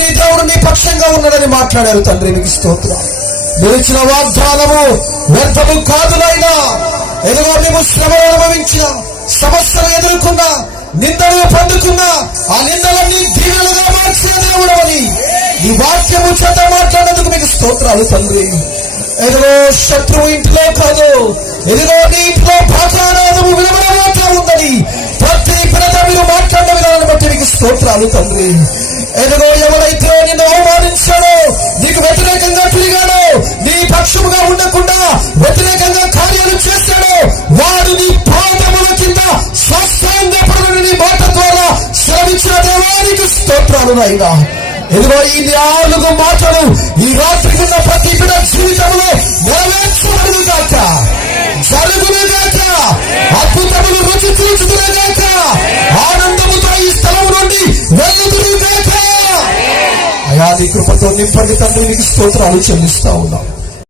నీ దేవుడు నీ పక్షంగా ఉన్నాడని మాట్లాడారు తండ్రి. నీకు స్తోత్రం. మీరు ఇచ్చిన వాగ్దానము వ్యర్థము కాదు నాయనా. ఎదుగో మేము శ్రమలు అనుభవించిన, సమస్యలు ఎదుర్కొన్న, నిందలు పొందుకున్న ఆ నిందలన్నీ దీవెనలుగా మార్చిన దేవుడు అని ఈ వాక్యము చేత మాట్లాడేందుకు మీకు స్తోత్రాలు తండ్రి. ఎదుగో శత్రువు ఇంటిలో కాదు, ఎదుగో నీ ఇంట్లో భాషానాదము వినబడబోతా ఉందని ప్రతి పిల్లట మీరు మాట్లాడిన విధానాన్ని బట్టి మీకు స్తోత్రాలు తండ్రి. ఎదుగో ఎవరైతే నిన్ను అవమానించాడో, నీకు వ్యతిరేకంగా తిరిగాడో, నీ పక్షముగా ఉండకుండా వ్యతిరేకంగా కార్యాలు చేశాడో, వాడు నీ పాదముల కింద స్వస్థంగా పడును నీ మాట ద్వారా శ్రమించిన దేవానికి స్తోత్రాలు నాయనా. ఎదుగో ఈ 4 మాటలు ఈ రాత్రి ఉన్న ప్రతి బిడ్డ జీవితంలో నెరవేర్చబడుగాక, జరుగునుగాక, అద్భుతములు రుచి చూచుదురుగాక, ఆనందముతో ఈ స్థలం నుండి వెళ్ళుదురుగాక. అయా నీ కృపతో నింపండి తండ్రి. నీకు స్తోత్రాలు చెల్లిస్తా ఉన్నాం.